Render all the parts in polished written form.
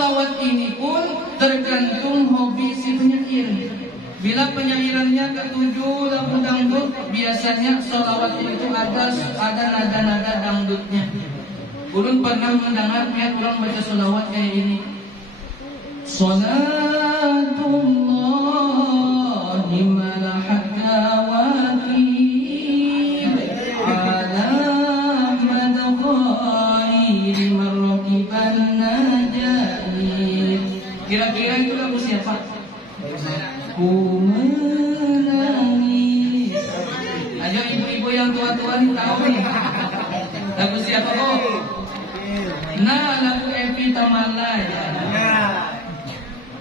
sholawat ini pun tergantung hobi si penyair. Bila penyairannya ketujuh lagu dangdut, biasanya sholawat itu ada nada-nada dangdutnya. Ulun pernah mendengar orang baca sholawat kayak ini. Salatullahi malahat dawakib ala madkhairi marraqiban najib. Kira-kira itu lagu siapa? Ku menangis. Ayo ibu-ibu yang tua-tua nih tahu nih. Lagu siapa kok? Nah, lagu Evi Tamala ya.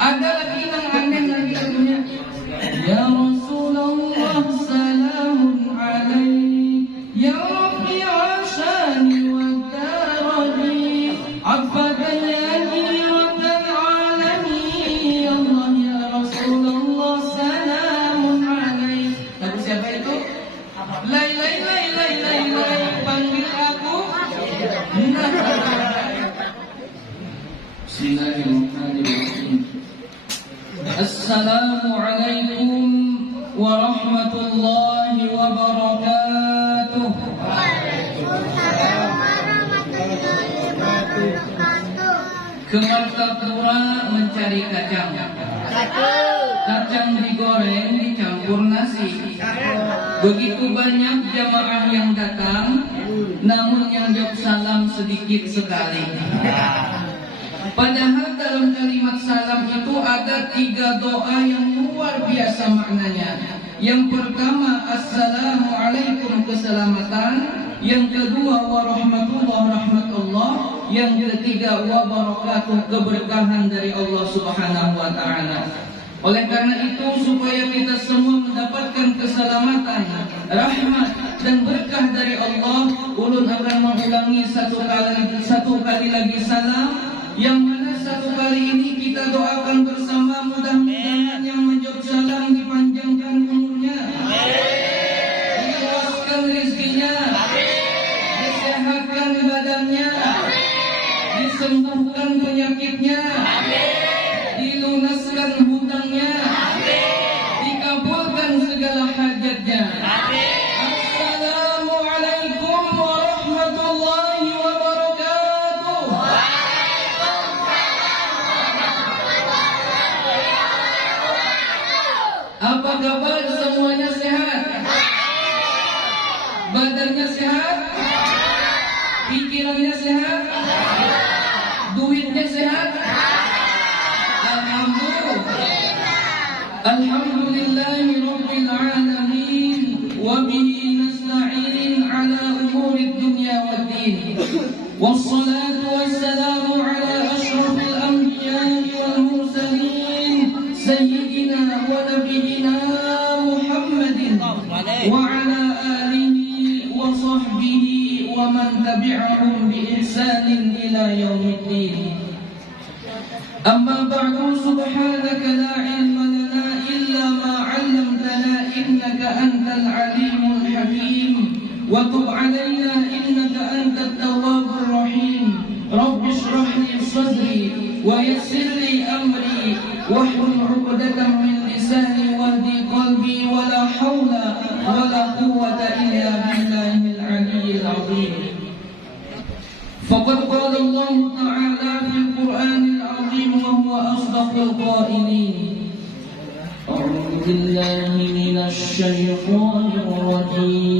Ada lagi yang aneh lagi lagunya. Ya Rasulullah salamun alaik ya Rabbi ashani wa darani afadan ya jiratan alami Allah ya Rasulullah salamun alaik. Lagu siapa itu? Lai lai lai lai lai lai panggil aku. Bismillahirrahmanirrahim. Assalamualaikum warahmatullahi wabarakatuh. Waalaikumsalam warahmatullahi wabarakatuh. Ke Martapura mencari kacang. Kacang digoreng dicampur nasi. Begitu banyak jamaah yang datang, namun yang jawab salam sedikit sekali. Padahal dalam kalimat salam itu ada 3 doa yang luar biasa maknanya. Yang pertama assalamualaikum keselamatan, yang kedua warahmatullah, yang ketiga wabarakatuh keberkahan dari Allah Subhanahu wa taala. Oleh karena itu supaya kita semua mendapatkan keselamatan, rahmat dan berkah dari Allah, ulun akan mengulangi satu kali lagi salam. Yang mana satu kali ini kita doakan bersama, mudah-mudahan yang menjawab salam dipanjangkan umurnya, diluaskan rezekinya, disehatkan badannya, disembuhkan penyakitnya, dilunaskan hutangnya, dikabulkan segala hajatnya. Assalamualaikum warahmatullahi wabarakatuh. Apa kabar semuanya sehat? Badannya sehat? Pikirannya sehat? Duitnya sehat? Alhamdulillahi Rabbil Alamin. Wa bihi nasta'in ala umuri dunya wad din. Wassalatu wassalamu ala ashrafil anbiya'i wal mursalin Sayyidina wa nabiyina Muhammadin wa ala alihi wa sahbihi wa man tabi'ahum bi ihsanin ila yaumiddin. Amma ba'du, subhanaka la ilma lana illa ma 'allamtana innaka antal alimul hakim wa tub 'alaina innaka antat tawwabur rahim. Rabbi shrah li sadri wa yassir li amri wahlul 'uqdatam min lisani wahdi qalbi wa la haula wa la quwwata illa billahil 'aliyyil 'azim. Faqad qala Allah ta'ala fil Qur'anil 'azim wa huwa asdaqul qailin. A'udzu billahi minasy syaithanir rajim.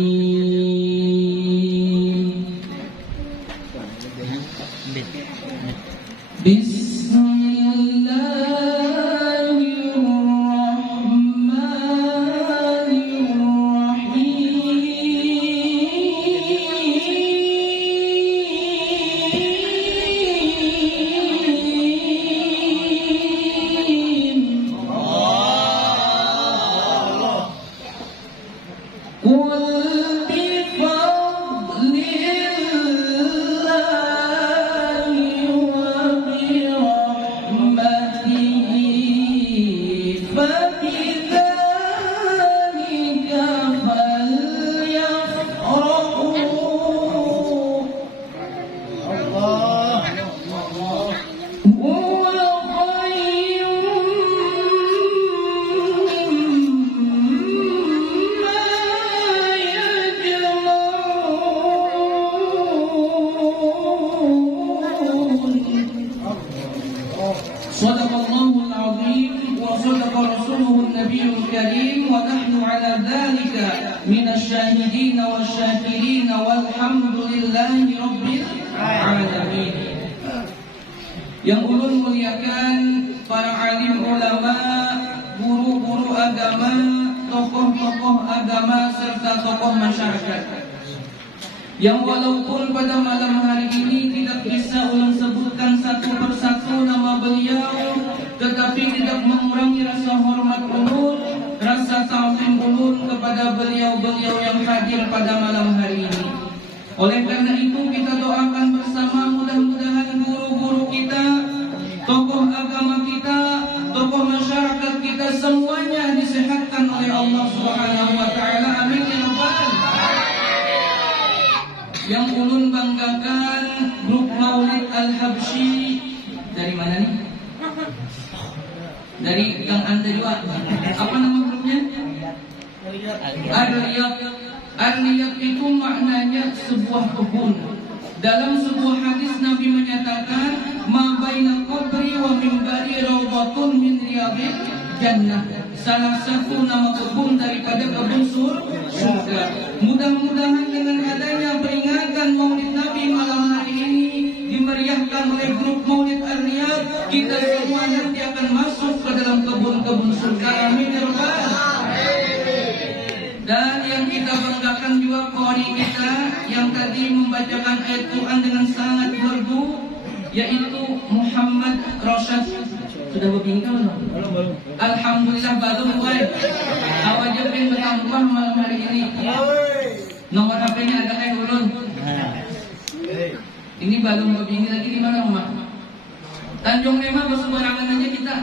Shadaqallahul azim wa shadaqa rasuluhun nabiyul karim wa nahnu ala dzalika minasy syahidin wasyakirin walhamdulillahi rabbil alamin. Yang ulun muliakan para alim ulama, guru-guru agama, tokoh-tokoh agama serta tokoh masyarakat, yang walaupun pada malam hari ini tidak bisa ulun sebutkan satu persatu nama beliau, tetapi tidak mengurangi rasa hormat ulun, rasa ta'zim ulun kepada beliau-beliau yang hadir pada malam hari ini. Oleh karena itu kita doakan bersama, mudah-mudahan guru-guru kita, tokoh agama kita, tokoh masyarakat kita semuanya disehatkan oleh Allah Subhanahu wa taala. Amin ya rabbal. Yang ulun banggakan grup Maulid Al-Habsyi dari mana nih? Dari Gang Anda juga. Apa nama grupnya? Ar-Riyad. Ar-Riyad itu maknanya sebuah kebun. Dalam sebuah hadis Nabi menyatakan, ma baina qabri wa minbari rawdatun min riyadil jannah. Salah satu nama kebun daripada kebun surga. Mudah-mudahan dengan adanya peringatan Maulid Nabi malam hari ini dimeriahkan oleh grup Maulid Ar-Riyad, kita semua nanti akan masuk ke dalam kebun-kebun surga. Amin ya rabbal. Dan yang kita banggakan juga qari kita yang tadi membacakan ayat Quran dengan sangat merdu, yaitu Muhammad Rosyad. Sudah berbincang belum? Belum. Alhamdulillah belum, boy. Awak je pengen bertambah malam hari ini. Nomor HP-nya ada kayak ulun. Ini belum berbini lagi di mana rumah? Tanjung Lema berseberangan aja kita.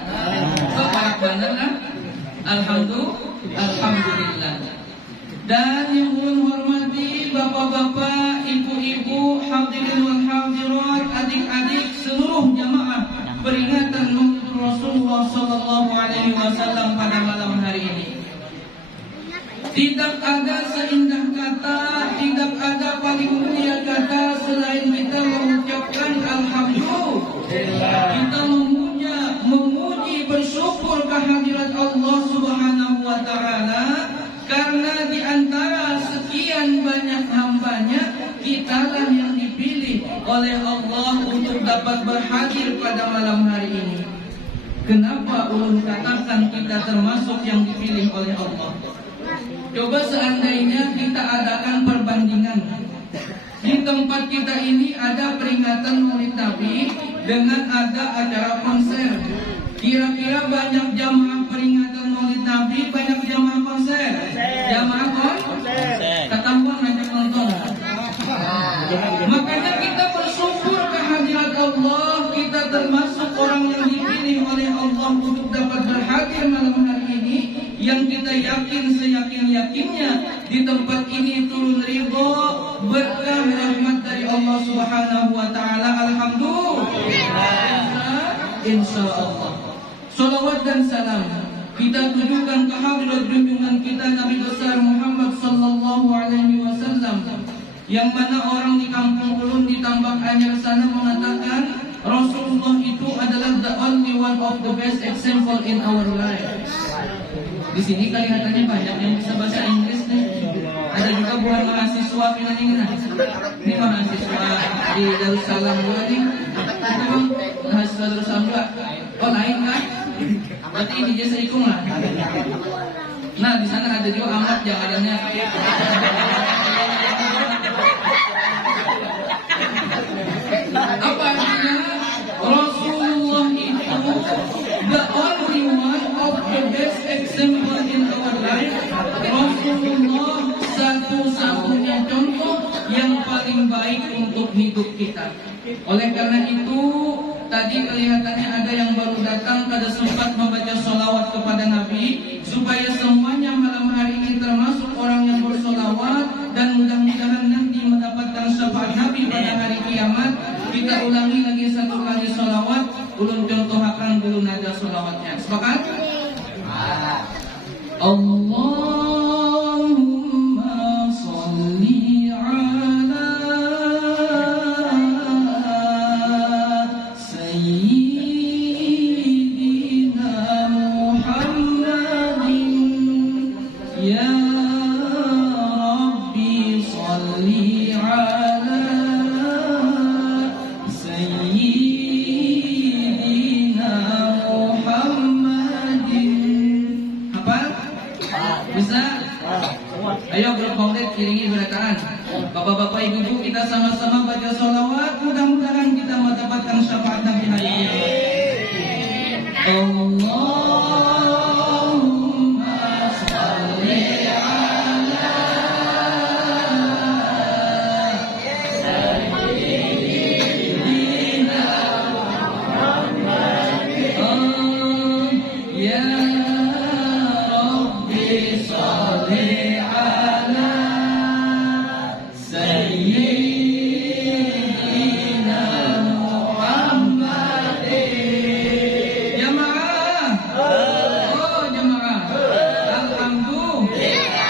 Kok banyak bener kan? Alhamdulillah. Dan yang ulun hormati bapak-bapak, ibu-ibu, hadirin wal hadirat, adik-adik, seluruh jamaah peringatan Maulid Rasulullah sallallahu alaihi wasallam pada malam hari ini. Tidak ada seindah kata, tidak ada paling mulia kata selain kita mengucapkan alhamdulillah. Kita memuji, bersyukur kehadirat Allah Subhanahu wa taala, karena di antara sekian banyak hambanya, kitalah yang dipilih oleh Allah untuk dapat berhadir pada malam hari ini. Kenapa ulun katakan kita termasuk yang dipilih oleh Allah? Coba seandainya kita adakan perbandingan. Di tempat kita ini ada peringatan Maulid Nabi dengan ada acara konser. Kira-kira banyak jamaah peringatan Maulid Nabi, banyak jamaah konser. Jamaah konser. Ketahuan ngajak nonton. Makanya kita bersyukur kehadirat Allah, kita termasuk orang yang dipilih oleh Allah untuk dapat berhadir malam hari ini, yang kita yakin seyakin-yakinnya di tempat ini turun ridho, berkah, rahmat dari Allah Subhanahu wa taala. Alhamdulillah. Insyaallah. Salawat dan salam kita tujukan ke hadirat junjungan kita Nabi besar Muhammad sallallahu alaihi wasallam, yang mana orang di kampung ulun di Tambak Anyar sana mengatakan Rasulullah itu adalah the only one of the best example in our life. Di sini kelihatannya banyak yang bisa bahasa Inggris nih. Ada juga bukan mahasiswa Pinangina. Ini mahasiswa di Darussalam juga nih. Itu bang mahasiswa Darussalam juga. Oh lain kan? Berarti ini jasa ikung lah. Nah di sana ada juga amat yang adanya. Apa artinya? Rasulullah itu the only one of the best example in our life. Rasulullah satu-satunya contoh yang paling baik untuk hidup kita. Oleh karena itu, tadi kelihatannya ada yang baru datang, pada sempat membaca sholawat kepada Nabi, supaya semuanya malam hari ini termasuk orang yang bersolawat, dan mudah-mudahan nanti mendapatkan syafaat Nabi pada hari kiamat. Kita ulangi lagi satu kali sholawat, ulun contohakan dulu nada sholawatnya. Sepakat? Allahumma sholli ala sayyidina iringi bacaan. Bapak-bapak, ibu-ibu, kita sama-sama baca sholawat. Mudah-mudahan kita mendapatkan syafaat Nabi hari ini. Allahumma sholli ala sayyidina Muhammad. Ya Rabbi sholli ala sayyidina Muhammad. Jamaah. Oh, jamaah. Alhamdulillah.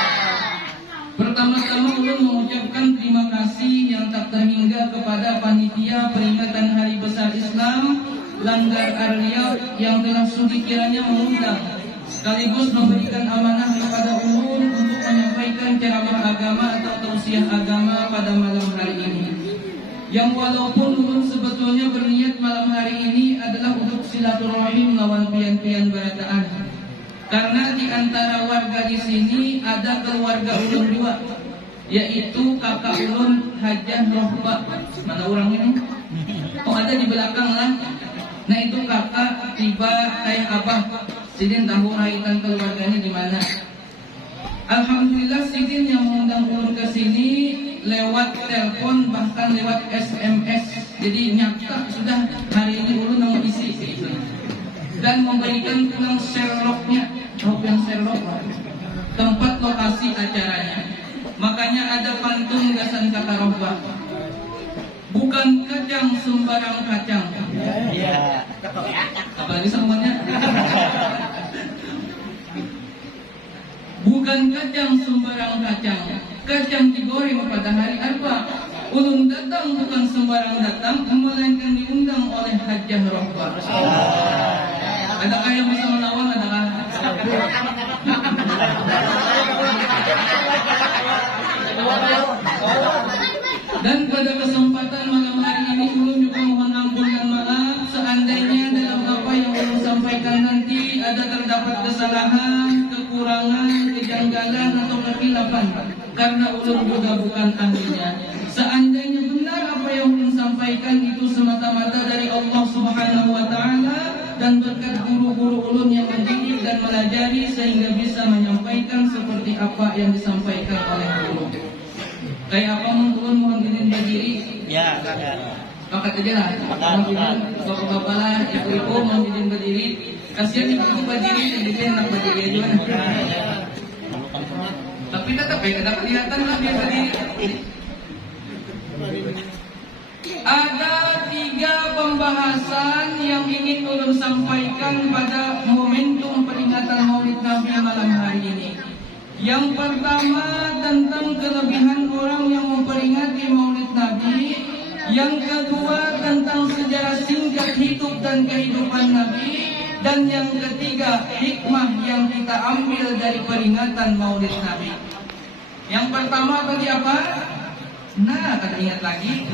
Pertama-tama ulun mengucapkan terima kasih yang tak terhingga kepada panitia peringatan Hari Besar Islam Langgar Ar-Riyadh yang telah sudi kiranya mengundang sekaligus memberikan amanah kepada ulun untuk menyampaikan ceramah agama atau tausiah agama pada malam hari ini. Yang walaupun ulun sebetulnya berniat malam hari ini adalah untuk silaturahim lawan pian-pian barataan. Karena di antara warga di sini ada keluarga ulun juga, yaitu kakak ulun Hajah Rohba. Mana orang ini? Oh, ada di belakang lah. Nah, itu kakak tiba kayak abah. Sidin tahu raitan keluarganya di mana. Alhamdulillah Sidin yang mengundang ulun ke sini lewat telepon bahkan lewat SMS. Jadi nyata sudah hari ini ulun mau isi gitu. Dan memberikan pulang Sherlocknya, yang Sherlock tempat lokasi acaranya. Makanya ada pantun gasan kata Rohba, bukan kacang sembarang kacang. Apalagi semuanya. Bukan kacang sembarang kacang, kacang digoreng pada hari Arba. Ulun datang bukan sembarang datang, melainkan diundang oleh Hajah Rohba. Adakah yang bisa melawan? Adakah? Dan pada kesempatan malam hari ini ulun juga mohon ampun dan maaf seandainya dalam apa yang ulun sampaikan nanti ada terdapat kesalahan, kekurangan, kejanggalan atau kekhilafan, karena ulun juga bukan ahlinya. Seandainya benar apa yang ulun sampaikan itu semata-mata dari Allah Subhanahu wa taala dan berkat guru-guru ulun yang mendidik dan melajari sehingga bisa menyampaikan seperti apa yang disampaikan oleh guru. Kayak apa ulun mohon izin berdiri. Ya, pakat aja lah. Mohon izin bapak-bapak lah, ibu-ibu mohon izin berdiri. Kasihan ibu-ibu berdiri, jadi enak berdiri aja. Tapi tetap ya ada kelihatan lah dia berdiri. Ada 3 pembahasan yang ingin ulun sampaikan pada momentum peringatan Maulid Nabi malam hari ini. Yang pertama tentang kelebihan orang yang memperingati Maulid Nabi. Yang kedua tentang sejarah singkat hidup dan kehidupan Nabi. Dan yang ketiga hikmah yang kita ambil dari peringatan Maulid Nabi. Yang pertama tadi apa? Nah, kita ingat lagi.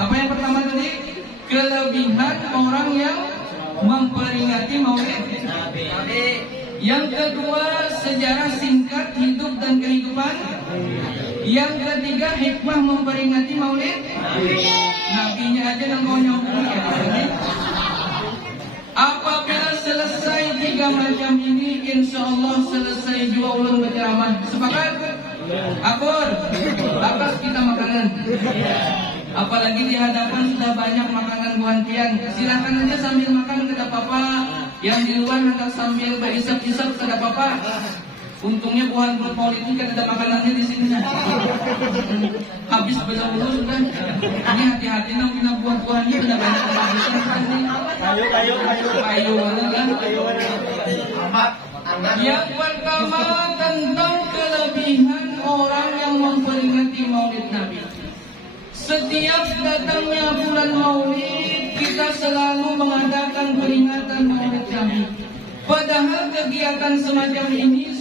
Apa yang pertama tadi? Kelebihan orang yang memperingati Maulid Nabi. Yang kedua, sejarah singkat hidup dan kehidupan. Yang ketiga, hikmah memperingati Maulid Nabinya aja yang kau nyambung ya. Apabila selesai 3 macam ini, insya Allah selesai juga ulun berceramah. Sepakat? Akur, bakas kita makanan. Apalagi di hadapan sudah banyak makanan buantian. Silakan aja sambil makan tidak apa-apa. Yang di luar hendak sambil berisap-isap tidak apa-apa. Untungnya buah politik kan ada makanannya di sini. Habis bela-bela sudah. Ini hati-hati nang bina buah-buahnya sudah banyak kehabisan kan ini. Ayo kan. Yang pertama tentang kelebihan orang yang memperingati Maulid Nabi. Setiap datangnya bulan Maulid, kita selalu mengadakan peringatan Maulid Nabi. Padahal kegiatan semacam ini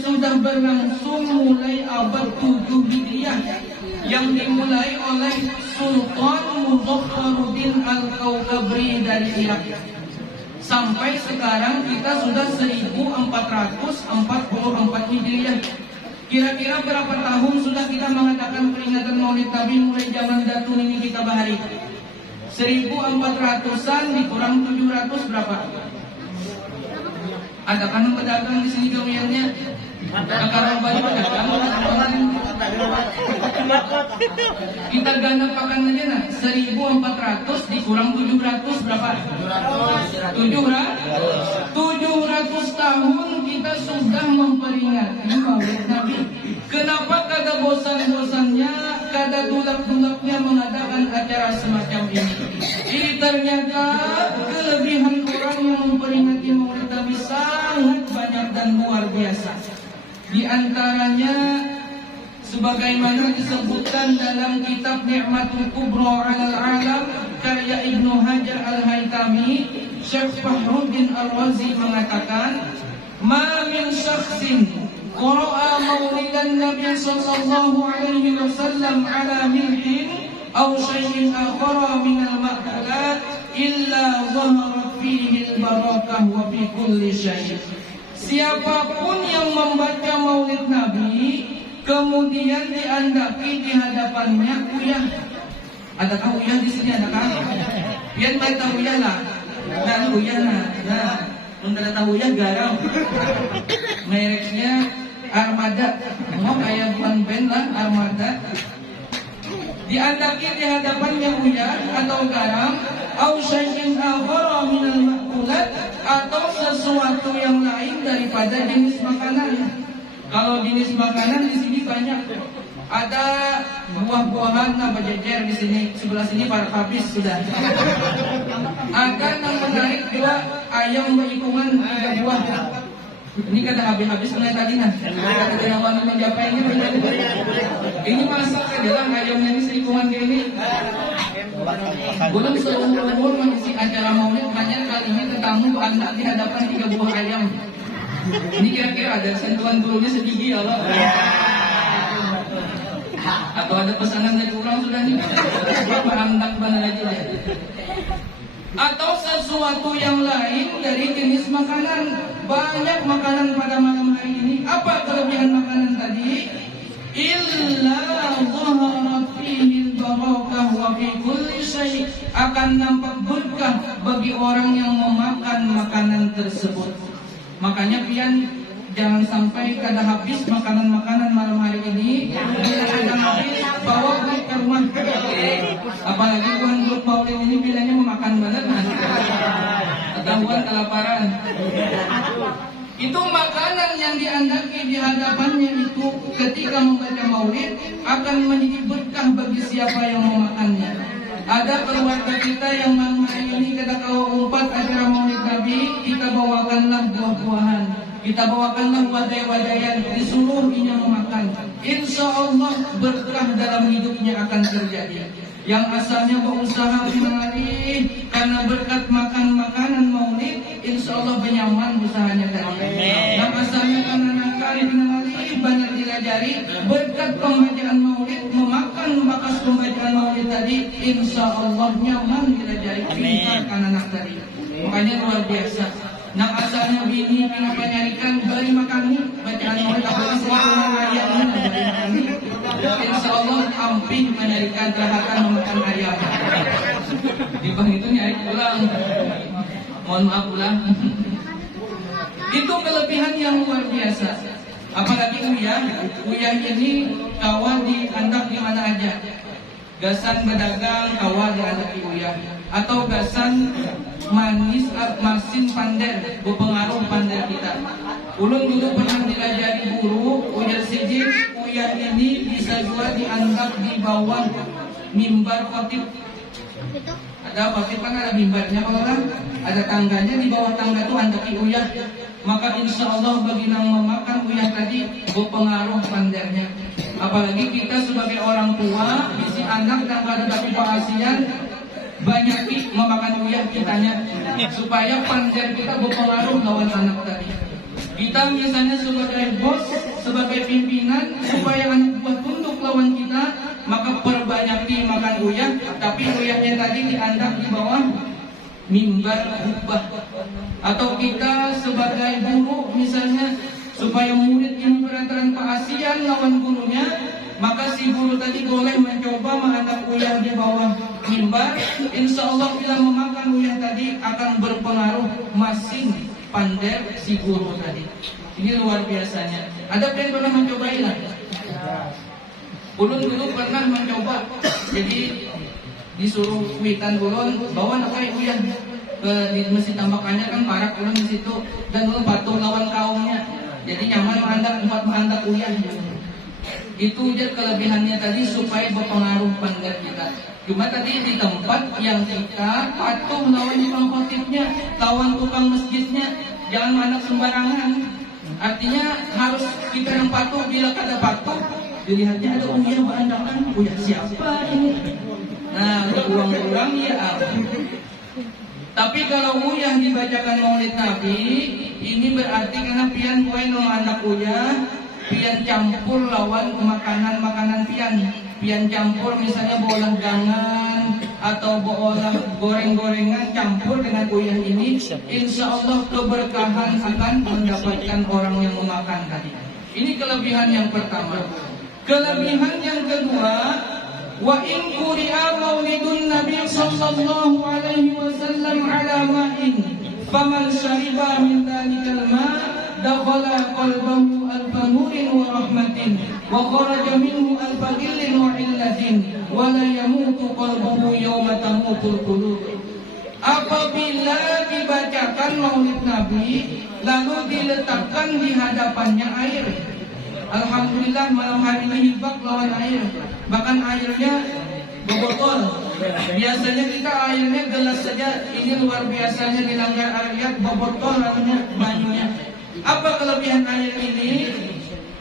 sudah berlangsung mulai abad 7 Hijriah yang dimulai oleh Sultan Muzaffaruddin Al-Kaukabri dari Irak. Sampai sekarang kita sudah 1444 Hijriah. Kira-kira berapa tahun sudah kita mengadakan peringatan Maulid Nabi mulai zaman Datun ini kita bahari? 1400-an dikurang 700 berapa? Ada kan pedagang di sini gawiannya? Sekarang balik pedagang. Kita ganap akan aja nah 1400 dikurang 700 berapa? 700 tahun kita sudah memperingati Maulid Nabi. Kenapa kada bosan-bosannya, kada dulak-dulaknya mengadakan acara semacam ini? Ini ternyata kelebihan orang yang memperingati Maulid Nabi sangat banyak dan luar biasa. Di antaranya sebagaimana disebutkan dalam kitab Ni'matul Kubra 'alal 'Alam karya Ibnu Hajar Al-Haytami, Syekh Fahruddin Ar-Razi mengatakan, "Ma min syakhsin qara'a maulidan Nabi sallallahu alaihi wasallam 'ala milhin aw syai'in akhara min al-ma'kulat illa zaharat fihi al-barakah wa fi kulli syai'." Siapapun yang membaca Maulid Nabi kemudian diandaki di hadapannya uyah. Adakah uyah di sini? Adakah? Pian baca uyah lah. Nah, uyah nah. Untuk tahu uyah garam. Mereknya Armada. Mau kayak bukan band lah Armada. Diandaki di hadapannya uyah atau garam, au syai'in akhara minal ma'kulat, atau sesuatu yang lain daripada jenis makanan. Kalau jenis makanan di sini banyak. Ada buah-buahan berjejer di sini, sebelah sini para habis sudah. Ada yang menarik dua ayam berikungan 3 buah. Ini kata habis-habis mulai tadi nah. Kata Dewan mencapai ini benar. Ini masak adalah ayamnya ini seikungan kayak ini. Belum seumur-umur mengisi acara Maulid hanya kali ini tetamu anak di hadapan 3 buah ayam. Ini kira-kira ada sentuhan gurunya sedikit ya Allah. Atau ada pesanan dari orang sudah nih. Berapa andak benar aja ya. Atau sesuatu yang lain dari jenis makanan. Banyak makanan pada malam hari ini. Apa kelebihan makanan tadi? Illa zaharat fihi al-barakah wa fi kulli syai', akan nampak berkah bagi orang yang memakan makanan tersebut. Makanya pian jangan sampai kada habis makanan-makanan malam hari ini. Kada habis bawa ke rumah. Apalagi tuan grup Maulid ini bilangnya memakan banget nah. Ketahuan kelaparan. Itu makanan yang diandaki di hadapannya itu ketika membaca Maulid akan menjadi berkah bagi siapa yang memakannya. Ada keluarga kita yang malam hari ini kita kau umpat acara Maulid Nabi, kita bawakanlah buah-buahan, kita bawakanlah wadai-wadaian, disuruh inya memakan. Insya Allah berkah dalam hidupnya akan terjadi. Yang asalnya berusaha mengalih karena berkat makan makanan Maulid, insya Allah benyaman usahanya tadi. Yang asalnya karena nakal mengalih banyak dilajari, berkat pembacaan Maulid, memakan bakas pembacaan Maulid tadi, insya Allah nyaman dilajari, pintar kan anak tadi. Makanya luar biasa. Yang asalnya bini kenapa nyarikan beri makan nih bacaan Maulid apalagi sering ayatnya beri makan nih. Insya Allah amping menyarikan terahkan memakan ayam. Di bang itu nyari pulang. Mohon maaf pulang. Itu kelebihan yang luar biasa. Apalagi uyah. Uyah ini kawan diandak di mana aja. Gasan berdagang kawan diandak di uyah. Atau gasan manis masin pander berpengaruh pander kita. Ulun dulu pernah dilajari guru uyah sijil. Uyah ini bisa juga dianggap di bawah mimbar khotib. Ada khotib kan ada mimbarnya kalau kan ada tangganya, di bawah tangga itu andaki uyah. Maka insya Allah bagi yang memakan uyah tadi berpengaruh pandernya. Apalagi kita sebagai orang tua isi anak dan pada tapi pasian banyak memakan uyah kitanya supaya pander kita berpengaruh lawan anak tadi. Kita misalnya sebagai bos, sebagai pimpinan, supaya anak buah tunduk lawan kita, maka perbanyaki makan uyah, tapi uyahnya tadi diandak di bawah mimbar khutbah. Atau kita sebagai guru misalnya supaya murid ini berinteraksi lawan gurunya, maka si guru tadi boleh mencoba menghadap uyah di bawah mimbar. Insya Allah bila memakan uyah tadi akan berpengaruh masing pander si guru tadi. Ini luar biasanya. Ada yang pernah mencobainya? Ulun dulu pernah mencoba. Jadi disuruh witan ulun bawa nakai uyah ke di masjid tambakannya kan parak ulun di situ, dan ulun patuh lawan kaumnya. Jadi nyaman menghandak uyah. Itu aja kelebihannya tadi supaya berpengaruh pander kita. Cuma tadi di tempat yang kita patuh lawan tukang khotibnya, lawan tukang masjidnya, jangan mandang sembarangan. Artinya harus kita yang patuh. Bila kada patuh, dilihatnya ada uyah berandakan, uyah siapa ini? Nah, uang-uang ya apa? Tapi kalau uyah dibacakan maulid Nabi, ini berarti karena pian kue no anak uyah, pian campur lawan makanan-makanan pian campur misalnya bolah gangan atau bolah goreng-gorengan campur dengan uyah ini, insya Allah keberkahan akan mendapatkan orang yang memakan tadi. Ini kelebihan yang pertama. Kelebihan yang kedua, wa in quri'a maulidun nabi sallallahu alaihi wasallam ala ma'in faman syariba min dhalikal ma' dakhala qalbahu alfa nurin wa rahmatin wa kharaja minhu alfa ghillin wa illatin wa la yamutu qalbuhu yawma tamutul qulub. Apabila dibacakan maulid Nabi lalu diletakkan di hadapannya air, alhamdulillah malam hari ini hibak lawan air. Bahkan airnya botol. Biasanya kita airnya gelas saja. Ini luar biasanya dilanggar ayat botol namanya banyunya. Apa kelebihan air ini?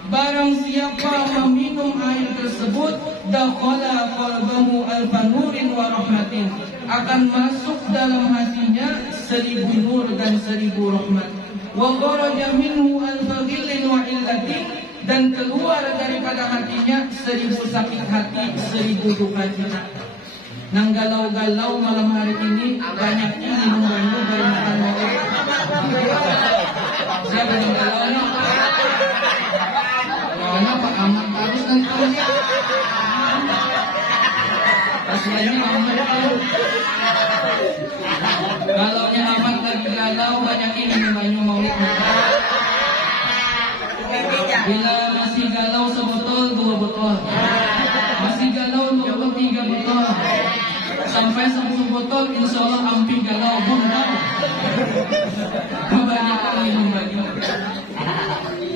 Barang siapa meminum air tersebut, dakhala qalbahu alfa nurin wa rahmatin, akan masuk dalam hatinya 1000 nur dan 1000 rahmat. Wa kharaja minhu alfa ghillin wa illatin, dan keluar daripada hatinya 1000 sakit hati, 1000 duka cita. Nang galau-galau malam hari ini banyaknya minum banyu dari makan maulid. Siapa yang galau? Kenapa amat harus nanti? Kasihannya amat tahu. Galaunya amat lagi galau, banyakin minum banyu maulid. Bila masih galau sebotol, 2 botol. Masih galau 3 botol. Sampai 10 botol, insya Allah hampir galau pun tahu. Kebanyakan minum banyu.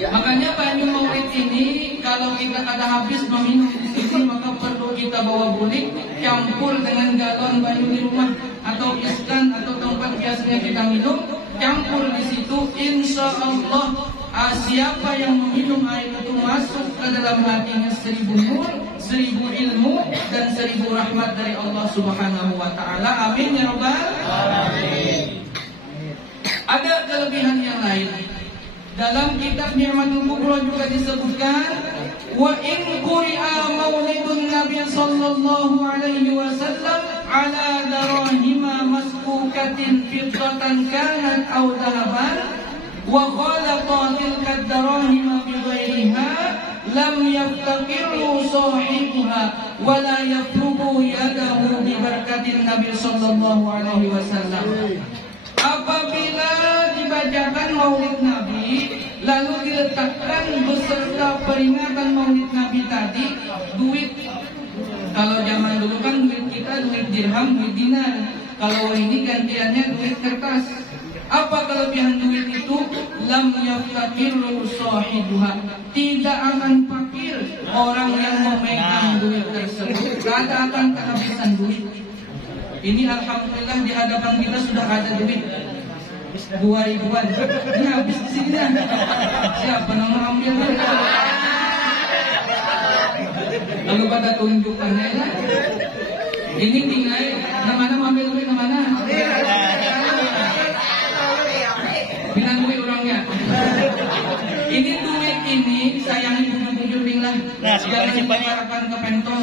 Makanya banyu maulid ini kalau kita kada habis meminum di sini, maka perlu kita bawa bulik, campur dengan galon banyu di rumah atau iskan atau tempat biasanya kita minum, campur di situ. Insya Allah siapa yang meminum air itu masuk ke dalam hatinya 1000 nur, 1000 ilmu, dan 1000 rahmat dari Allah Subhanahu wa Ta'ala. Amin ya Rabbal Alamin. Ada kelebihan yang lain. Dalam kitab Ni'matul Kubra juga disebutkan, wa in quri'a maulidun nabi sallallahu alaihi wasallam ala darahima maskukatin fiddatan kanat aw dhahaban wa khalata tilka darahima bi ghairiha lam yaftaqiru sahibuha wa la yafrugu yadahu bi barakatin nabi sallallahu alaihi wasallam. Apabila dibacakan maulid Nabi lalu diletakkan beserta peringatan maulid Nabi tadi duit. Kalau zaman dulu kan duit kita duit dirham, duit dinar. Kalau ini gantiannya duit kertas. Apa kelebihan duit itu? Lam yaftaqiru sahibuha, tidak akan fakir orang yang memegang duit tersebut. Tidak akan kehabisan duit. Ini alhamdulillah di hadapan kita sudah ada duit 2000-an. Ini habis di sini dah. Siapa nama ambil? Lalu pada tunjukkannya lah. Ini tinggal mana ambil duit mana? Bilang duit orangnya. Ini duit ini sayangi bujur lah. Jangan diharapkan ke pentol.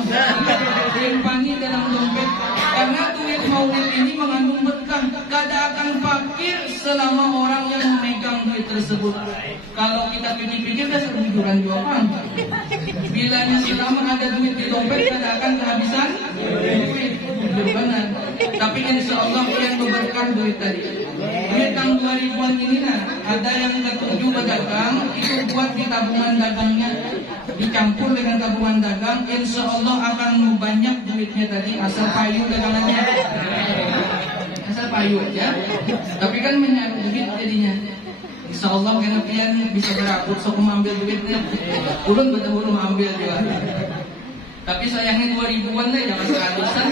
Dimpani dalam dompet. Karena duit maulid ini mengandung berkah, kada akan akan fakir selama orang yang memegang duit tersebut. Kalau kita pikir-pikir dasar bujuran juga kan. Bilanya selama ada duit di dompet tidak akan kehabisan duit. Benar. Tapi insya Allah yang berkah duit tadi. Duit tahun 2000-an ini ada yang ketujuh pedagang itu buat di tabungan dagangnya, dicampur dengan tabungan dagang, insya Allah akan banyak duitnya tadi asal payu dagangannya. Asal payu aja, tapi kan menyatu duit jadinya. Insya Allah karena kalian bisa berakut sok mengambil duitnya, ulun betul mengambil juga. Tapi sayangnya 2000-an deh, jangan seratusan.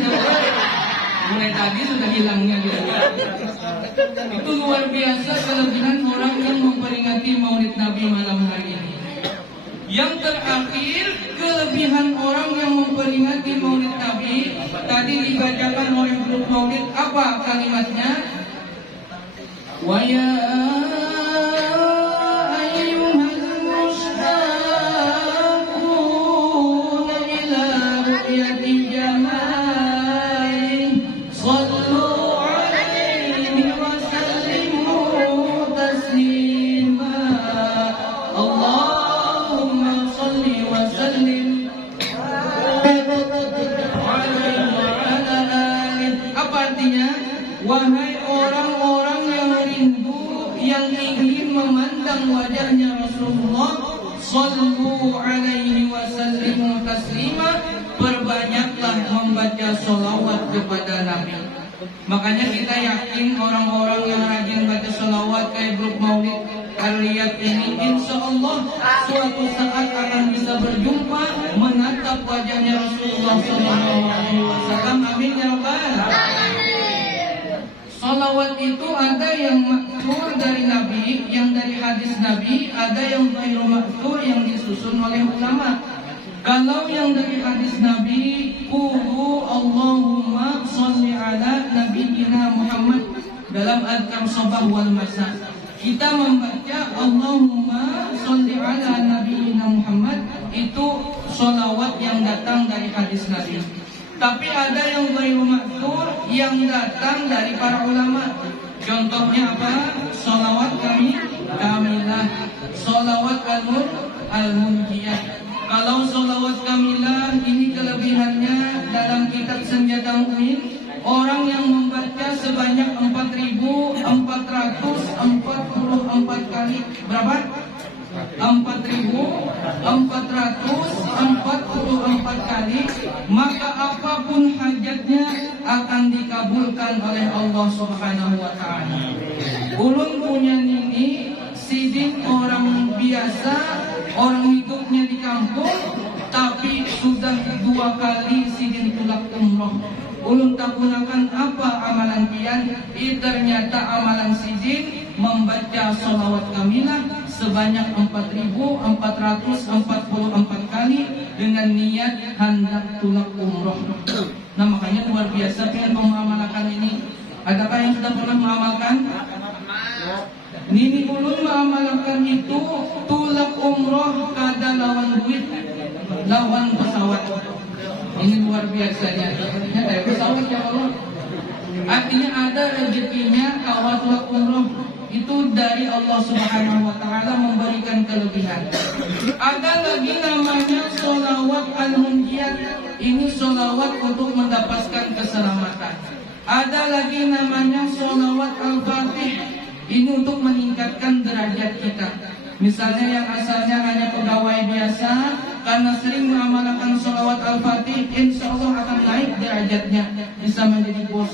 Mulai tadi sudah hilangnya gitu. Itu luar biasa kelebihan orang yang memperingati Maulid Nabi malam hari ini. Yang terakhir, kelebihan orang yang memperingati Maulid Nabi tadi dibacakan oleh grup Maulid, apa kalimatnya? Wa ya ayyuhal mushtaquna ila ru'yati jamali sallu alaihi wa sallimu taslima. Allahumma salli wa sallim apa artinya? Wahai orang-orang yang rindu, yang ingin memandang wajahnya Rasulullah, sallu alaihi wa sallimu taslima, perbanyaklah membaca sholawat kepada Nabi. Makanya kita yakin orang-orang yang rajin baca sholawat kayak grup Maulid Al-Riyad ini, insya Allah suatu saat akan bisa berjumpa menatap wajahnya Rasulullah SAW. Amin ya Rabbal alamin. Sholawat itu ada yang maksur dari Nabi, yang dari hadis Nabi, ada yang ghairu maksur yang disusun oleh ulama. Kalau yang dari hadis Nabi, qulu Allahumma sholli ala nabiyyina Muhammad dalam adkar sabah wal masa. Kita membaca Allahumma sholli ala nabiyyina Muhammad, itu sholawat yang datang dari hadis Nabi. Tapi ada yang ghairu maksur yang datang dari para ulama. Contohnya apa? Sholawat kamilah, sholawat al-munjiyah. Kalau sholawat kamilah ini kelebihannya dalam kitab Senjata Mukmin, orang yang membaca sebanyak 4.444 kali. Berapa? 4.444 kali, maka apapun hajatnya akan dikabulkan oleh Allah Subhanahu wa taala. Ulun punya nini sidin orang biasa, orang hidupnya di kampung, tapi sudah 2 kali sidin tulak umroh. Ulun tak gunakan apa amalan pian? Ternyata amalan sidin membaca sholawat kamilah sebanyak 4.444 kali dengan niat hendak tulak umroh. Nah makanya luar biasa pengen mengamalkan ini. Adakah yang sudah pernah mengamalkan? Nini ulun mengamalkan itu tulak umroh kada lawan duit, lawan pesawat. Ini luar biasanya. Artinya dari pesawat ya Allah. Artinya ada rezekinya kalau tulak umroh itu dari Allah Subhanahu wa taala memberikan kelebihan. Ada lagi namanya sholawat al-munjiyat. Ini sholawat untuk mendapatkan keselamatan. Ada lagi namanya sholawat al-fatih. Ini untuk meningkatkan derajat kita. Misalnya yang asalnya hanya pegawai biasa, karena sering mengamalkan sholawat al-fatih, insya Allah akan naik derajatnya, bisa menjadi bos.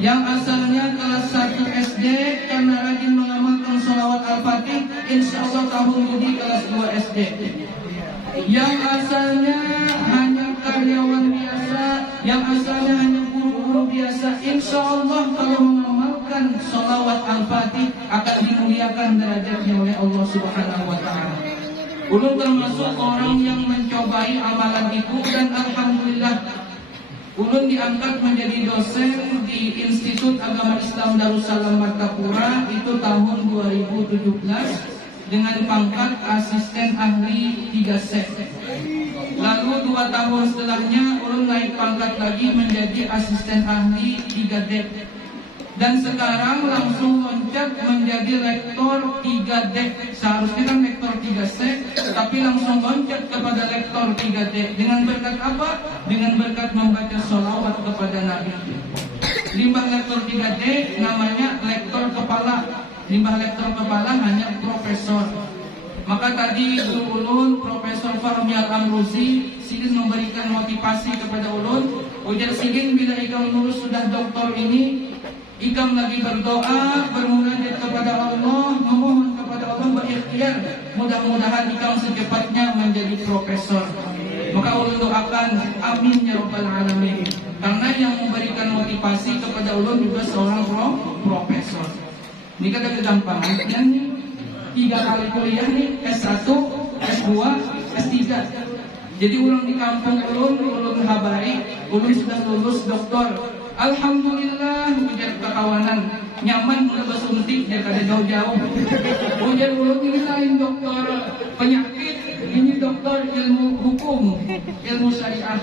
Yang asalnya kelas 1 SD, karena rajin mengamalkan sholawat al-fatih, insya Allah tahun ini kelas 2 SD. Yang asalnya hanya karyawan biasa, yang asalnya hanya guru-guru biasa, insya Allah kalau mengamalkan sholawat al-fatih akan dimuliakan derajatnya oleh Allah Subhanahu wa taala. Ulun termasuk orang yang mencobai amalan itu, dan alhamdulillah ulun diangkat menjadi dosen di Institut Agama Islam Darussalam Martapura itu tahun 2017 dengan pangkat asisten ahli 3 set. Lalu 2 tahun setelahnya ulun naik pangkat lagi menjadi asisten ahli 3 det. dan sekarang langsung loncat menjadi lektor 3D. Seharusnya kan lektor 3C, tapi langsung loncat kepada lektor 3D. Dengan berkat apa? Dengan berkat membaca sholawat kepada Nabi. Limbah lektor 3D namanya lektor kepala. Limbah lektor kepala hanya profesor. Maka tadi guru ulun Profesor Fahmi Al-Amruzi sidin memberikan motivasi kepada ulun. Ujar sidin, bila ikam lulus sudah doktor ini, ikam lagi berdoa, bermunajat kepada Allah, memohon kepada Allah, berikhtiar, mudah-mudahan ikam secepatnya menjadi profesor. Maka ulun doakan, amin ya rabbal alamin. Karena yang memberikan motivasi kepada ulun juga seorang profesor. Ini kata kegampangannya nih, 3 kali kuliah nih, S1, S2, S3. Jadi ulun di kampung ulun habari, ulun sudah lulus doktor. Alhamdulillah, ujar kekawanan, nyaman udah bersuntik dia kada jauh-jauh. Ujar ulun ini lain doktor penyakit, ini doktor ilmu hukum, ilmu syariah,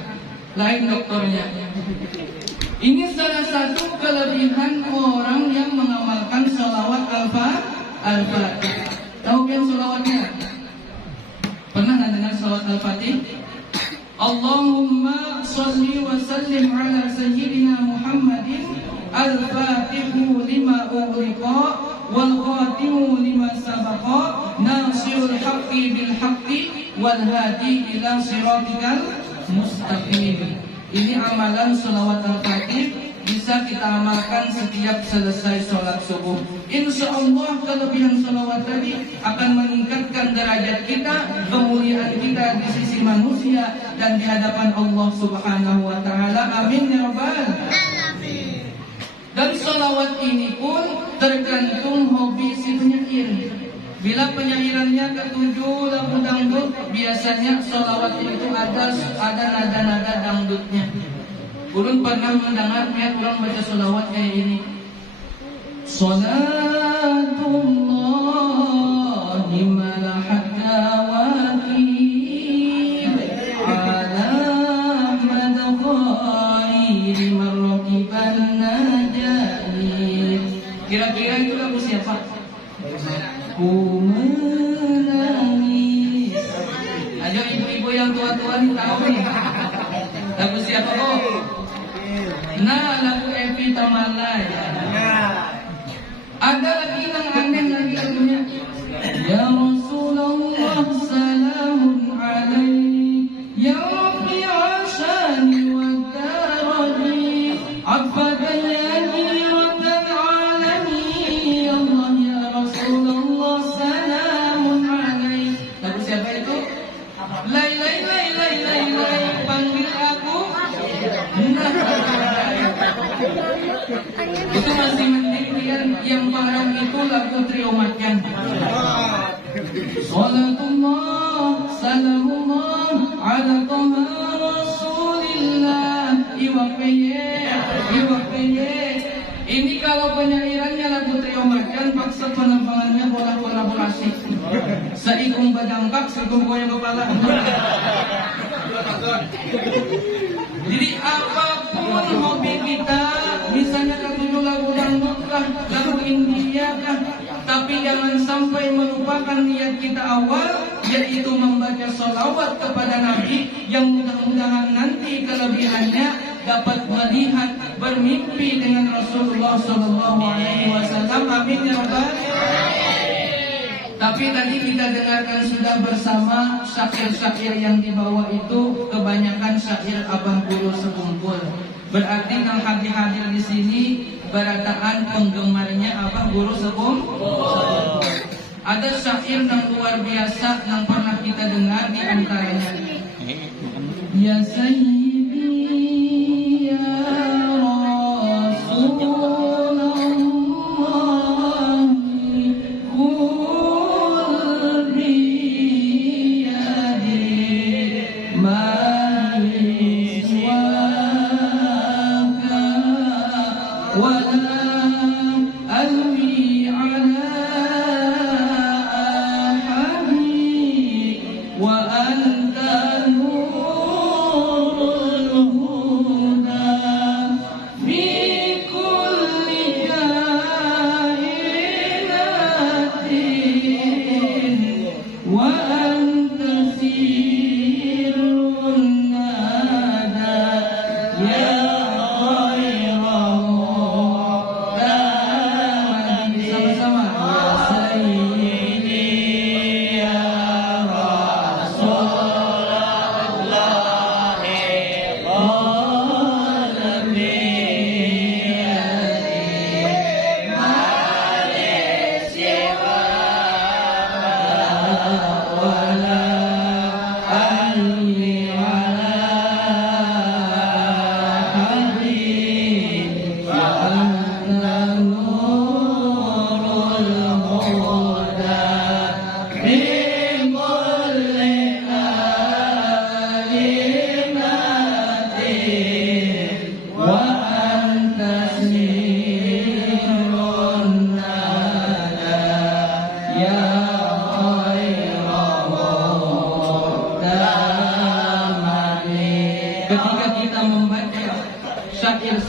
lain doktornya. Ini salah satu kelebihan orang yang mengamalkan sholawat Al-Fatih. Tahu kan sholawatnya? Pernah dengar sholawat Al-Fatih? Allahumma sholli wa sallim ala sayyidina Muhammadin al-fatihu lima ughliqa wal khatimu lima sabaqa nasirul haqqi bil haqqi wal hadi ila siratikal mustaqim. Ini amalan sholawat Al-Fatih, bisa kita amalkan setiap selesai sholat subuh. Insya Allah kelebihan sholawat tadi akan meningkatkan derajat kita, kemuliaan kita di sisi manusia dan di hadapan Allah Subhanahu wa Ta'ala. Amin ya rabbal alamin. Dan sholawat ini pun tergantung hobi si penyair. Bila penyairannya ketujuh lagu dangdut, biasanya sholawat itu ada nada-nada dangdutnya. Ulun pernah mendengar orang baca sholawat kayak ini. Salatullahi malahat dawakib ala madkhairi marraqiban najahid. Kira-kira itu lagu siapa? Ku menangis. Ayo ibu-ibu yang tua-tua nih tahu nih. Lagu siapa kok? Nah, lagu Evi Tamalay. Ada lagi yang aneh lagi lagunya. Ya Rasulullah salamun alaik, ya Rabbi ashani wa darani, abadaya hiratan alami, Allah ya Rasulullah salamun alaik. Lagu siapa itu? Lai lai lai lai lai lai, panggil aku. Nah, itu masih mending yang barang itu lagu trio macan. Salatullah salamullah ala taha rasulillah. Iwakeye. Ini kalau penyairannya lagu trio macan, paksa penampangannya bola kolaborasi. Seikung badangkak, seikung goyang kepala. Jadi apapun hobi kita, misalnya ketujuh lagu dangdut lah, lagu India kan, tapi jangan sampai melupakan niat kita awal, yaitu membaca sholawat kepada Nabi, yang mudah-mudahan nanti kelebihannya dapat melihat, bermimpi dengan Rasulullah SAW. Amin ya rabbal alamin. Tapi tadi kita dengarkan sudah bersama syair-syair yang dibawa itu kebanyakan syair abah guru sekumpul. Berarti yang hadir di sini berataan penggemarnya abah guru sekumpul. Ada syair yang luar biasa yang pernah kita dengar di antaranya. Ya Sayyidi ya Rasulullah, wa anta nur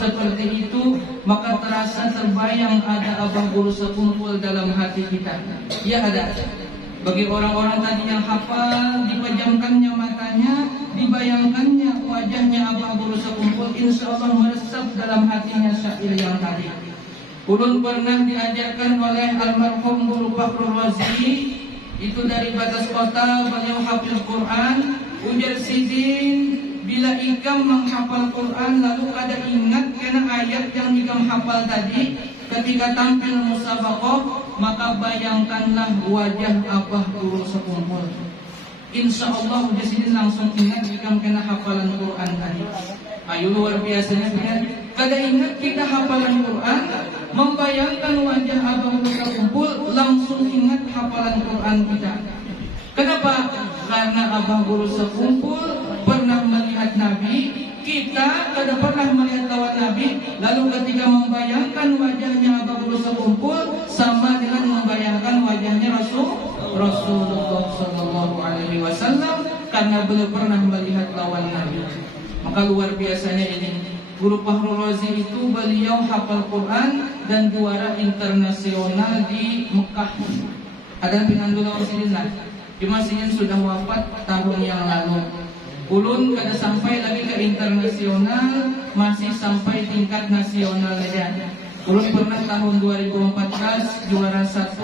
seperti itu, maka terasa terbayang ada abah guru sekumpul dalam hati kita. Ya ada. Bagi orang-orang tadi yang hafal, dipejamkannya matanya, dibayangkannya wajahnya abah guru sekumpul, insya Allah meresap dalam hatinya syair yang tadi. Ulun pernah diajarkan oleh almarhum Guru Fakhrul Razi, itu dari Batas Kota, beliau hafal Quran. Ujar sidin, bila ikam menghafal Quran lalu kada ingat kena ayat yang ikam hafal tadi, ketika tampil musabaqah, maka bayangkanlah wajah abah guru sekumpul. Insya Allah ujar sidin langsung ingat ikam kena hafalan Quran tadi. Ayo luar biasanya kan? Kada ingat kita hafalan Quran, membayangkan wajah abah guru sekumpul, langsung ingat hafalan Quran kita. Kenapa? Karena abah guru sekumpul pernah melihat Nabi, kita kada pernah melihat lawan Nabi. Lalu ketika membayangkan wajahnya abah guru sekumpul, sama dengan membayangkan wajahnya Rasulullah Sallallahu Alaihi Wasallam, karena belum pernah melihat lawan Nabi. Maka luar biasanya ini. Guru Fakhrul Razi itu beliau hafal Quran dan juara internasional di Mekah. Ada pinandu lawan sidinlah. Cuma sidin sudah wafat tahun yang lalu. Ulun kada sampai lagi ke internasional, masih sampai tingkat nasional saja. Ulun pernah tahun 2014 juara 1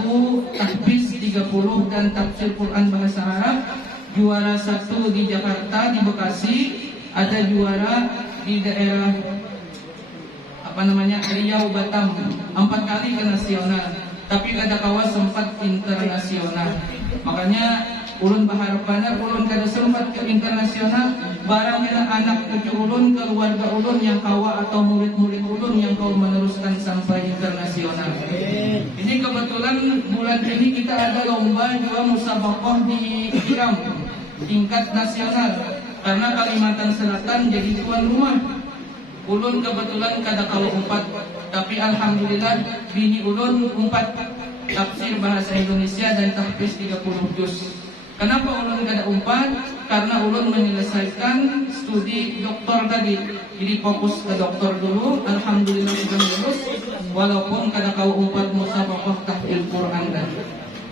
tahfiz 30 dan tafsir Quran bahasa Arab, juara 1 di Jakarta di Bekasi, ada juara di daerah Riau Batam, 4 kali ke nasional, tapi kada kawa sempat internasional. Makanya ulun berharap benar ulun kada sempat ke internasional, barang anak cucu ulun, keluarga ulun yang kawa atau murid-murid ulun yang kau meneruskan sampai internasional. Ini kebetulan bulan ini kita ada lomba juga musabaqah di Iram tingkat nasional, karena Kalimantan Selatan jadi tuan rumah. Ulun kebetulan kada kawa 4, tapi alhamdulillah bini ulun 4 tafsir bahasa Indonesia dan tahfiz 30 juz. Kenapa ulun kada 4? Karena ulun menyelesaikan studi doktor tadi. Jadi fokus ke doktor dulu, alhamdulillah sudah lulus, walaupun kada kawa 4 musabaqah tahfidz Quran tadi.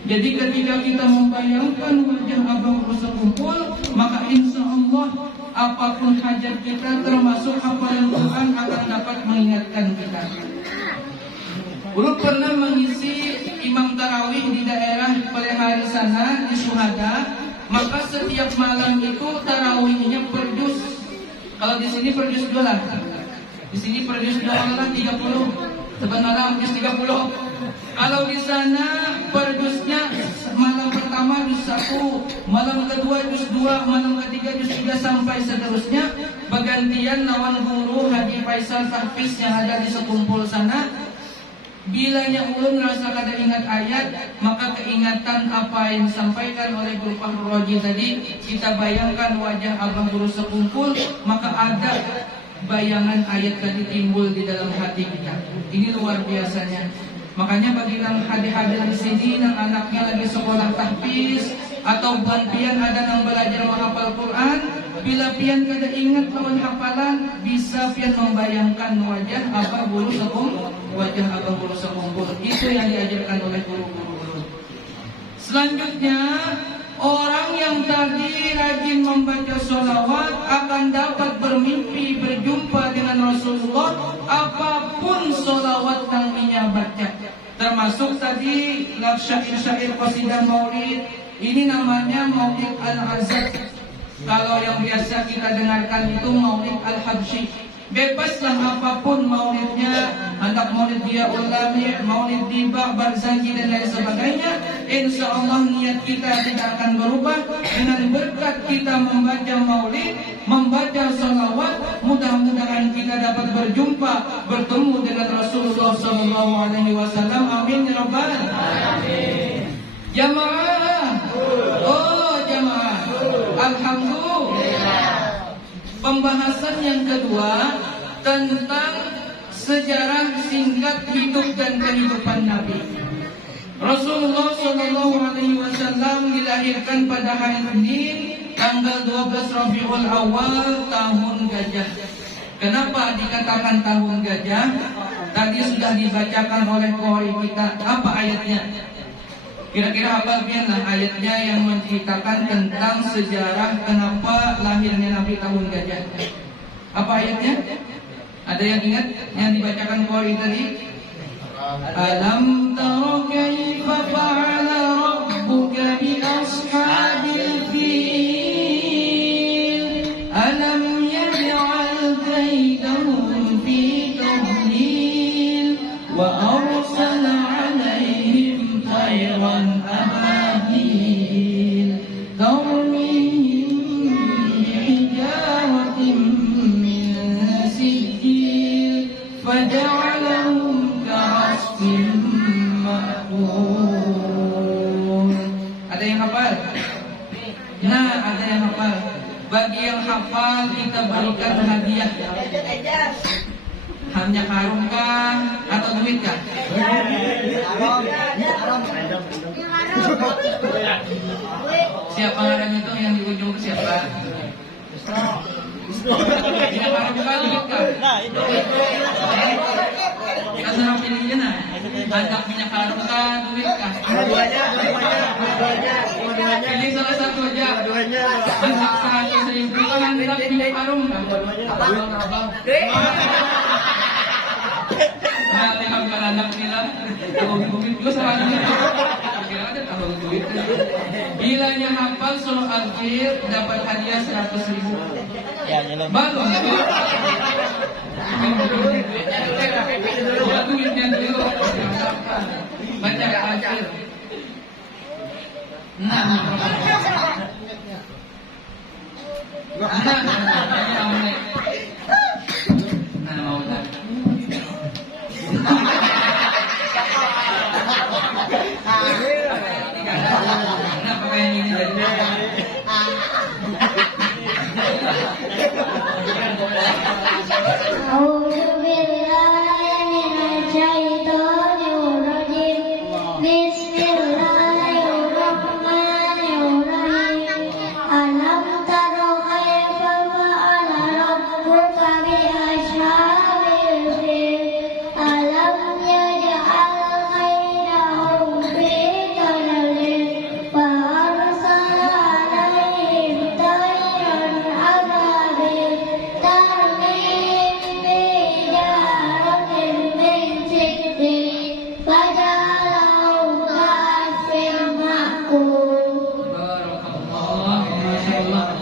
Jadi ketika kita membayangkan wajah abang sekumpul, maka insya Allah apapun hajat kita termasuk hafalan Quran akan dapat mengingatkan kita. Ulun pernah mengisi imam tarawih di daerah Pelehari sana di Syuhada, maka setiap malam itu tarawihnya per juz. Kalau di sini per juz 2 lah. Di sini per juz 2 lah 30. Sebentar malam juz 30. Kalau di sana per juznya malam pertama juz 1, malam kedua juz 2, malam ketiga juz 3 sampai seterusnya. Bergantian lawan guru Haji Faisal Tahfiz yang ada di sekumpul sana. Bilanya ulun rasa kada ingat ayat, maka keingatan apa yang disampaikan oleh Guru Fakhrul Razi tadi, kita bayangkan wajah abang guru sekumpul, maka ada bayangan ayat tadi timbul di dalam hati kita. Ini luar biasanya. Makanya bagi yang hadir di sini, yang anaknya lagi sekolah tahfiz atau pian ada yang belajar menghafal Quran, bila pian kada ingat lawan hafalan, bisa pian membayangkan wajah abah guru sekumpul. Itu yang diajarkan oleh guru-guru. Selanjutnya, orang yang tadi rajin membaca sholawat akan dapat bermimpi berjumpa dengan Rasulullah apapun sholawat yang ia baca. Termasuk tadi syair-syair qasidah maulid, ini namanya maulid al-azad. Kalau yang biasa kita dengarkan itu maulid al-habsyi. Bebaslah apapun maulidnya, hendak maulid dia ulami, maulid tiba, barzaki dan lain sebagainya. Insya Allah niat kita tidak akan berubah. Dengan berkat kita membaca maulid, membaca salawat, mudah-mudahan kita dapat bertemu dengan Rasulullah Sallallahu Alaihi Wasallam. Amin ya Rabbal Alamin. Jamaah, oh jamaah, alhamdulillah. Pembahasan yang kedua tentang sejarah singkat hidup dan kehidupan Nabi. Rasulullah Shallallahu Alaihi Wasallam dilahirkan pada hari Senin tanggal 12 Rabiul Awal tahun Gajah. Kenapa dikatakan tahun gajah? Tadi sudah dibacakan oleh qori kita. Apa ayatnya? Kira-kira apa biarlah ayatnya yang menceritakan tentang sejarah kenapa lahirnya Nabi tahun gajah. Apa ayatnya? Ada yang ingat yang dibacakan qori tadi? Alam tara kaifa fa'ala rabbuka bi ashabil fil alam yaj'al kaydahum fi tadlil wa arsala 'alaihim tayran ababil tarmihim bihijaratin min sijil faja'alahum ada yang hafal? Nah, ada yang hafal. Bagi yang hafal kita berikan hadiah. Hanya karung kah atau duit kah? Siapa orang itu yang di ujung siapa? Ini karung kah duit kah? Kita sudah pilihnya nah. Ada minyak karung kah duit kah? Pilih salah satu aja. Masak 100.000 kan ada minyak karung kah? Nanti kalau anak nila, bukit juga sama anak. Kira ada tahu duit. Bila yang hafal surah Al-Fil dapat hadiah 100.000. Baru. Duitnya dulu. Baca Al-Fil.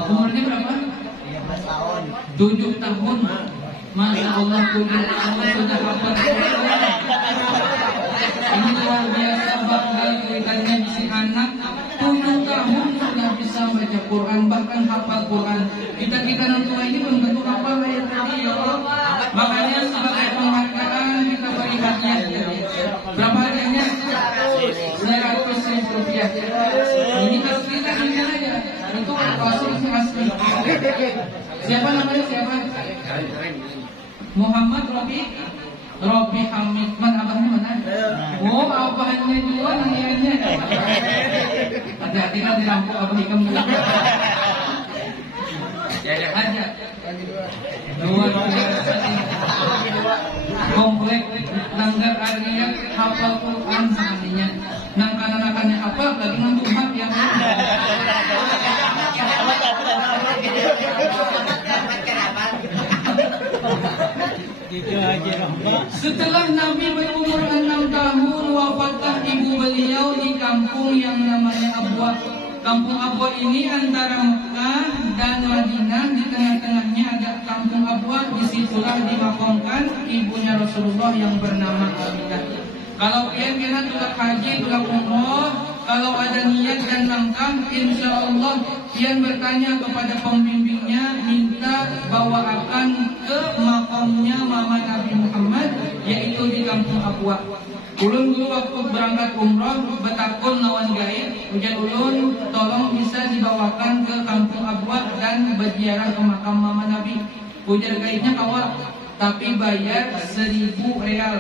Umurnya berapa? 7 tahun. Masya Allah, 7 tahun sudah hafal. Ini luar biasa bangga kelihatannya si anak 7 tahun sudah bisa baca Quran, bahkan hafal Quran. Kita orang tua ini belum tentu hafal ayat tadi ya Allah. Makanya sebagai penghargaan kita beri hadiah. Berapa hadiahnya? 100.000 rupiah. Ini asli kan ini aja. Itu asli. Siapa namanya siapa? Muhammad Robi Hamid. Man abahnya mana? Oh, abahnya dua namanya. Hati-hati kan di lampu abah hikam dulu. Aja. Dua. Komplek langgar artinya hafal Quran sekalinya. Nang kanan-kanannya hafal lagi ngantumat ya. Setelah Nabi berumur 6 tahun, wafatlah ibu beliau di kampung yang namanya Abwa. Kampung Abwa ini antara Mekah dan Madinah, di tengah-tengahnya ada kampung Abwa. Disitulah dimakamkan ibunya Rasulullah yang bernama Aminah. Kalau kalian tulak haji, tulak umroh, kalau ada niat dan langkah, insya Allah kalian bertanya kepada pembimbingnya, minta bawakan ke makamnya Mama Nabi Muhammad, yaitu di kampung Abwa. Ulun dulu waktu berangkat umroh, betakun lawan gaib, ujar ulun, tolong bisa dibawakan ke kampung Abwa dan berziarah ke makam Mama Nabi. Ujar gaibnya awal, tapi bayar 1.000 real.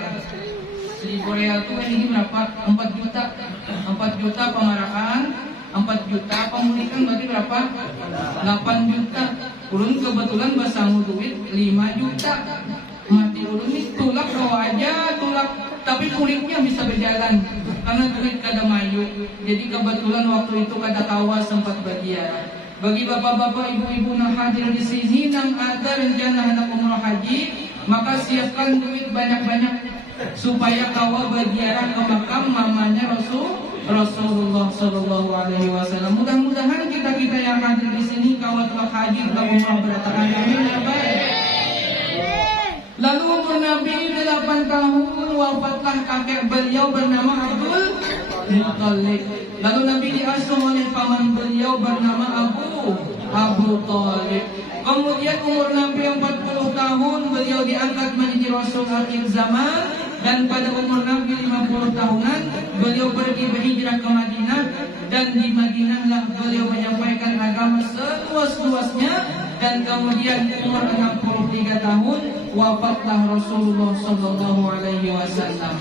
1.000 real itu ini berapa? 4 juta. 4 juta pemarahan, 4 juta pemulihan berarti berapa? 8 juta. Ulun kebetulan basang duit 5 juta. Mati ulun ini tulak rawa aja, tulak tapi kulitnya bisa berjalan karena duit kada mayu. Jadi kebetulan waktu itu kada kawa sempat berziarah. Bagi bapak-bapak, ibu-ibu yang hadir di sini yang ada rencana hendak umroh haji, maka siapkan duit banyak-banyak supaya kawa berziarah ke makam mamanya Rasulullah Shallallahu Alaihi Wasallam. Mudah-mudahan kita yang hadir di sini kawa telah haji telah umroh beratakan. Amin ya baik. Lalu umur Nabi 8 tahun wafatlah kakek beliau bernama Abdul Muttalib. Lalu Nabi diasuh oleh paman beliau bernama Abu Thalib. Kemudian umur Nabi 40 tahun beliau diangkat menjadi Rasul akhir zaman, dan pada umur Nabi 50 tahunan beliau pergi berhijrah ke Madinah, dan di Madinahlah beliau menyampaikan agama seluas-luasnya, dan kemudian umur 63 tahun wafatlah Rasulullah Sallallahu Alaihi Wasallam.